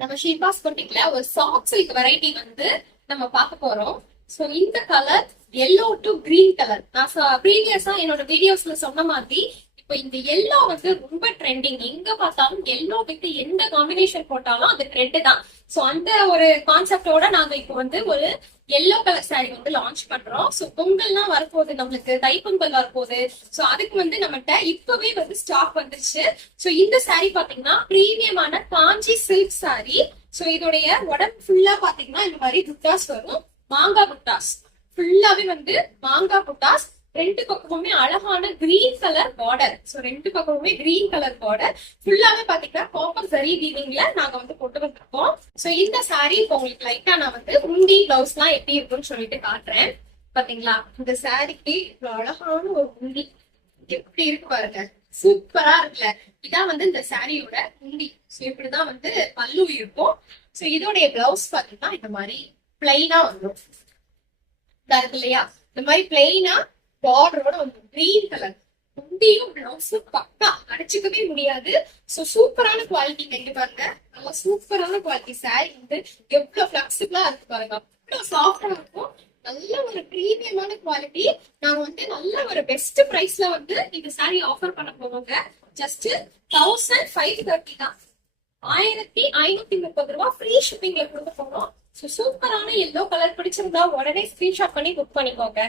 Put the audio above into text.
நம்ம ஷீபாஸ் பொட்டிக்ல ஒரு soft silk variety வந்து நம்ம பார்க்க போறோம். சோ இந்த colour yellow to green colour. நான் ப்ரீவியஸா என்னோட வீடியோஸ்ல சொன்ன மாதிரி இப்போ இந்த எல்லோ வந்து ரொம்ப ட்ரெண்டிங். எங்க பார்த்தாலும் எல்லோ வித் எந்த காம்பினேஷன் போட்டாலும் அது ட்ரெண்ட் தான். சோ அந்த ஒரு கான்செப்டோட நாங்க இப்போ வந்து ஒரு எல்லோ கலர் சாரி வந்து லான்ச் பண்றோம். சோ பொங்கல்லாம் வரப்போகுது, நம்மளுக்கு தைப்பொங்கல் வரப்போகுது. சோ அதுக்கு வந்து நம்மகிட்ட இப்பவே வந்து ஸ்டாக் வந்துருச்சு. சோ இந்த சாரி பாத்தீங்கன்னா பிரீமியமான காஞ்சி சில்க் சாரி. சோ இதோடைய உடம்பு ஃபுல்லா பாத்தீங்கன்னா இந்த மாதிரி புட்டாஸ் வரும், மாங்காய் புட்டாஸ். ஃபுல்லாவே வந்து மாங்காய் புட்டாஸ். ரெண்டு பக்கமுமே அழகான கிரீன் கலர் பார்டர். சோ ரெண்டு பக்கமுமே கிரீன் கலர் பார்டர். ஃபுல்லாவே பாத்தீங்கன்னா காப்பர் சரி வீவிங்ல நாங்க வந்து போட்டு வந்திருக்கோம். சோ இந்த சாரி இப்போ உங்களுக்கு லைட்டா நான் வந்து முந்தி பிளவுஸ் எல்லாம் எப்படி இருக்குன்னு சொல்லிட்டு காட்டுறேன். பாத்தீங்களா இந்த சாரிக்கு இவ்வளவு அழகான ஒரு முந்தி எப்படி இருக்கு பாருங்க, சூப்பரா இருக்குல்ல. இதான் வந்து இந்த சாரியோட முந்தி. சோ இப்படிதான் வந்து பல்லு இருக்கும். சோ இதோடைய பிளவுஸ் பாத்தீங்கன்னா இந்த மாதிரி பிளைனா வந்துடும். இருக்கு இல்லையா, இந்த மாதிரி பிளைனா பார்டரோட வந்து கிரீன் கலர் முந்தியும் பிளவுஸும் பக்கா அடிச்சுக்கவே முடியாது. சோ சூப்பரான குவாலிட்டி. எங்க பாருங்க, நல்லா சூப்பரான குவாலிட்டி. சாரி வந்து எவ்வளவு பிளெக்சிபிளா இருக்கு பாருங்க, அவ்வளவு சாஃப்டா இருக்கும். நல்ல ஒரு பிரீமியமான குவாலிட்டி. நாங்க வந்து நல்ல ஒரு பெஸ்ட் பிரைஸ்ல வந்து இந்த சாரி ஆஃபர் பண்ண போறோங்க. ஜஸ்ட் 1530 தான். 1530 ரூபாய் ஃப்ரீ ஷிப்பிங்ல கொடுக்க போறோம். சூப்பரான எல்லோ கலர் பிடிச்சிருந்தா உடனே ஸ்கிரீன்ஷாட் பண்ணி புக் பண்ணிக்கோங்க.